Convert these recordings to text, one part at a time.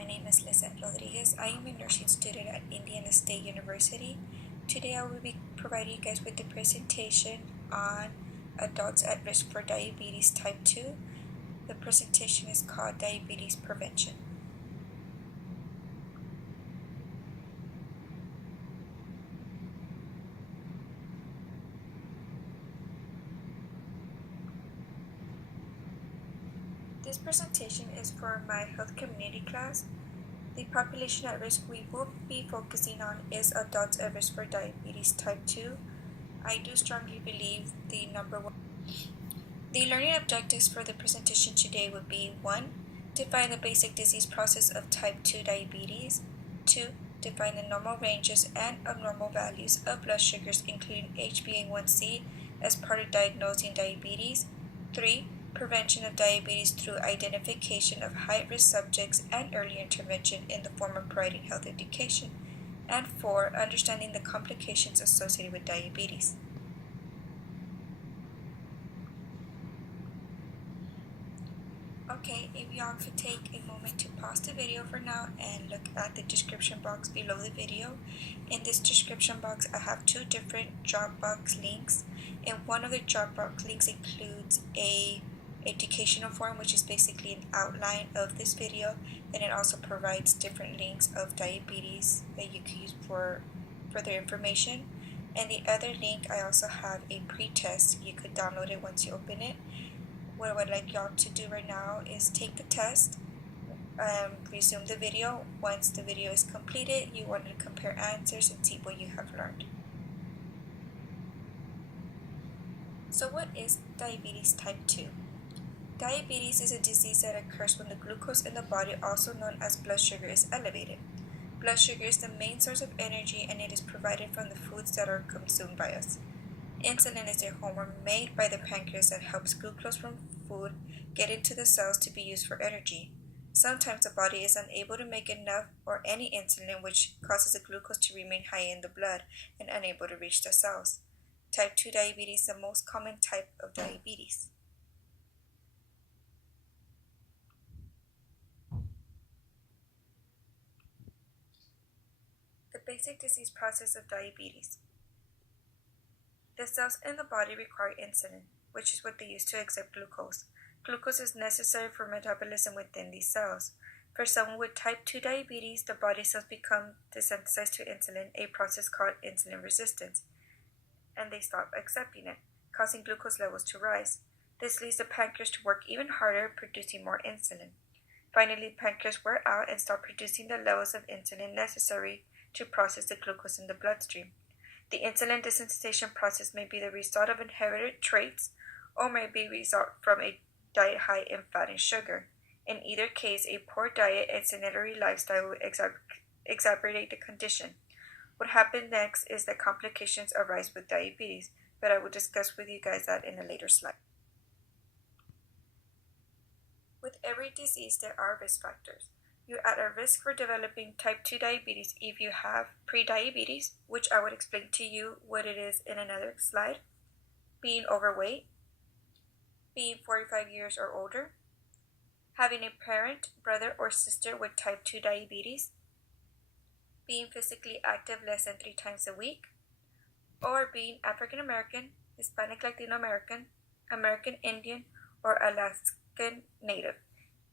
My name is Lizette Rodriguez. I am a nursing student at Indiana State University. Today I will be providing you guys with the presentation on adults at risk for diabetes type 2. The presentation is called Diabetes Prevention. This presentation is for my health community class. The population at risk we will be focusing on is adults at risk for diabetes type 2. I do strongly believe the learning objectives for the presentation today would be 1. Define the basic disease process of type 2 diabetes. 2. Define the normal ranges and abnormal values of blood sugars including HbA1c as part of diagnosing diabetes. 3. Prevention of diabetes through identification of high-risk subjects and early intervention in the form of providing health education. And 4. Understanding the complications associated with diabetes. Okay, if y'all could take a moment to pause the video for now and look at the description box below the video. In this description box, I have two different Dropbox links, and one of the Dropbox links includes a educational form, which is basically an outline of this video, and it also provides different links of diabetes that you can use for further information. And the other link, I also have a pre-test. You could download it once you open it. What I would like y'all to do right now is take the test, resume the video. Once the video is completed, you want to compare answers and see what you have learned. So what is diabetes type 2? Diabetes is a disease that occurs when the glucose in the body, also known as blood sugar, is elevated. Blood sugar is the main source of energy, and it is provided from the foods that are consumed by us. Insulin is a hormone made by the pancreas that helps glucose from food get into the cells to be used for energy. Sometimes the body is unable to make enough or any insulin, which causes the glucose to remain high in the blood and unable to reach the cells. Type 2 diabetes is the most common type of diabetes. The basic disease process of diabetes. The cells in the body require insulin, which is what they use to accept glucose. Glucose is necessary for metabolism within these cells. For someone with type 2 diabetes, the body cells become desensitized to insulin, a process called insulin resistance, and they stop accepting it, causing glucose levels to rise. This leads the pancreas to work even harder, producing more insulin. Finally, pancreas wear out and stop producing the levels of insulin necessary to process the glucose in the bloodstream. The insulin desensitization process may be the result of inherited traits or may be a result from a diet high in fat and sugar. In either case, a poor diet and sedentary lifestyle will exacerbate the condition. What happens next is that complications arise with diabetes, but I will discuss with you guys that in a later slide. With every disease, there are risk factors. You're at a risk for developing type 2 diabetes if you have prediabetes, which I would explain to you what it is in another slide, being overweight, being 45 years or older, having a parent, brother, or sister with type 2 diabetes, being physically active less than 3 times a week, or being African American, Hispanic Latino American, American Indian, or Alaskan Native.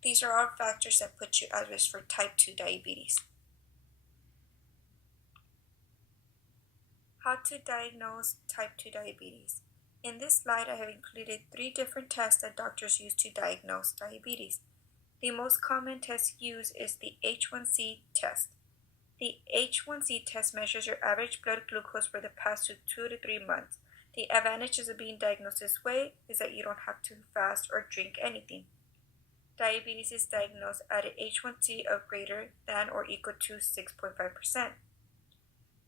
These are all factors that put you at risk for type 2 diabetes. How to diagnose type 2 diabetes. In this slide, I have included 3 different tests that doctors use to diagnose diabetes. The most common test used is the H1C test. The H1C test measures your average blood glucose for the past 2 to 3 months. The advantages of being diagnosed this way is that you don't have to fast or drink anything. Diabetes is diagnosed at an H1C of greater than or equal to 6.5%.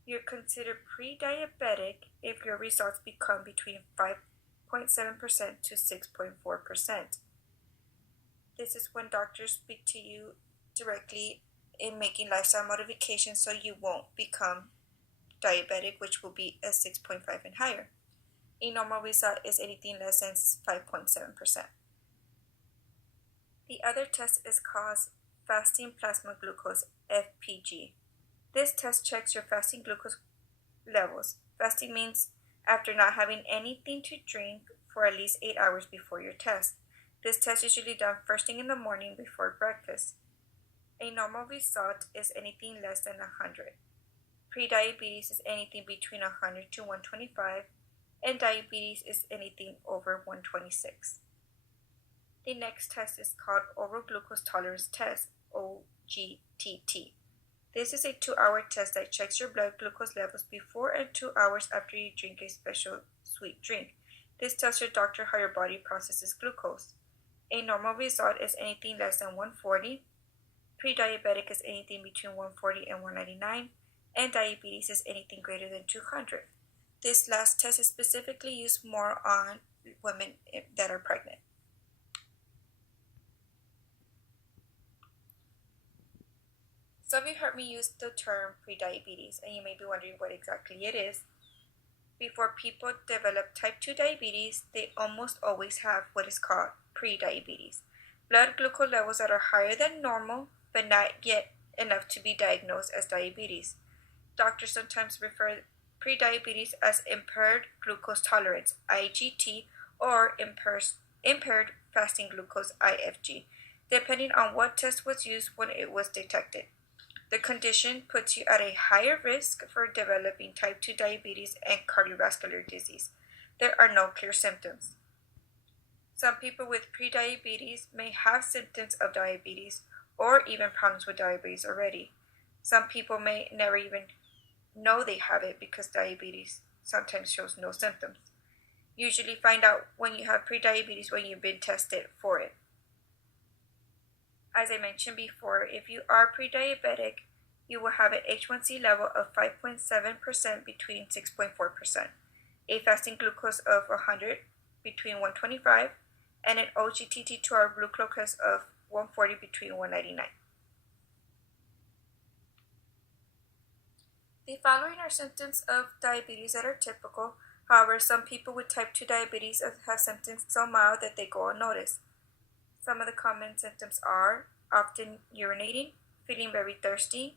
You're considered pre-diabetic if your results become between 5.7% to 6.4%. This is when doctors speak to you directly in making lifestyle modifications so you won't become diabetic, which will be a 6.5 and higher. A normal result is anything less than 5.7%. The other test is called fasting plasma glucose (FPG). This test checks your fasting glucose levels. Fasting means after not having anything to drink for at least 8 hours before your test. This test is usually done first thing in the morning before breakfast. A normal result is anything less than 100. Prediabetes is anything between 100 to 125, and diabetes is anything over 126. The next test is called Oral Glucose Tolerance Test, OGTT. This is a 2-hour test that checks your blood glucose levels before and 2 hours after you drink a special sweet drink. This tells your doctor how your body processes glucose. A normal result is anything less than 140. Pre-diabetic is anything between 140 and 199, and diabetes is anything greater than 200. This last test is specifically used more on women that are pregnant. So you heard me use the term prediabetes, and you may be wondering what exactly it is. Before people develop type 2 diabetes, they almost always have what is called prediabetes. Blood glucose levels that are higher than normal, but not yet enough to be diagnosed as diabetes. Doctors sometimes refer prediabetes as impaired glucose tolerance, IGT, or impaired fasting glucose, IFG, depending on what test was used when it was detected. The condition puts you at a higher risk for developing type 2 diabetes and cardiovascular disease. There are no clear symptoms. Some people with prediabetes may have symptoms of diabetes or even problems with diabetes already. Some people may never even know they have it because diabetes sometimes shows no symptoms. Usually find out when you have prediabetes when you've been tested for it. As I mentioned before, if you are pre-diabetic, you will have an H1C level of 5.7% between 6.4%, a fasting glucose of 100 between 125, and an OGTT 2-hour blood glucose of 140 between 199. The following are symptoms of diabetes that are typical. However, some people with type 2 diabetes have symptoms so mild that they go unnoticed. Some of the common symptoms are often urinating, feeling very thirsty,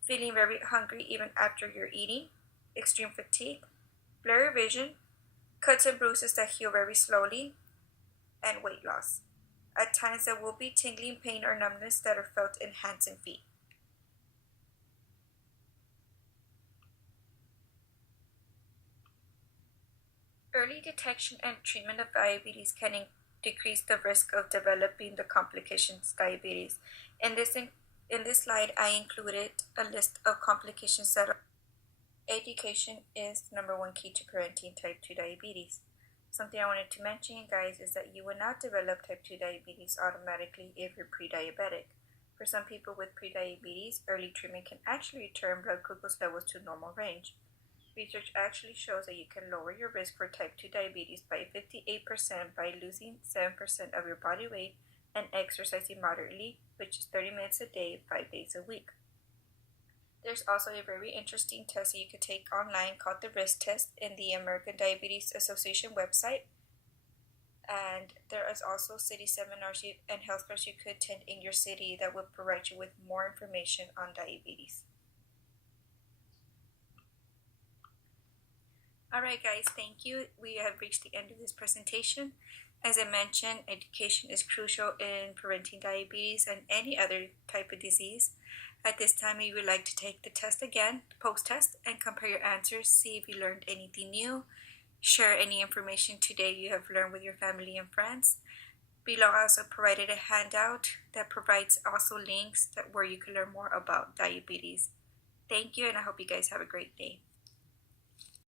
feeling very hungry even after you're eating, extreme fatigue, blurry vision, cuts and bruises that heal very slowly, and weight loss. At times there will be tingling pain or numbness that are felt in hands and feet. Early detection and treatment of diabetes can decrease the risk of developing the complications diabetes. In this slide, I included a list of complications that are. Education is the number one key to preventing type 2 diabetes. Something I wanted to mention, guys, is that you will not develop type 2 diabetes automatically if you're pre-diabetic. For some people with pre-diabetes, early treatment can actually return blood glucose levels to normal range. Research actually shows that you can lower your risk for type 2 diabetes by 58% by losing 7% of your body weight and exercising moderately, which is 30 minutes a day, 5 days a week. There's also a very interesting test that you could take online called the risk test in the American Diabetes Association website. And there is also city seminars and health fairs you could attend in your city that will provide you with more information on diabetes. Alright guys, thank you. We have reached the end of this presentation. As I mentioned, education is crucial in preventing diabetes and any other type of disease. At this time, you would like to take the test again, post-test, and compare your answers, see if you learned anything new, share any information today you have learned with your family and friends. Below I also provided a handout that provides also links where you can learn more about diabetes. Thank you, and I hope you guys have a great day.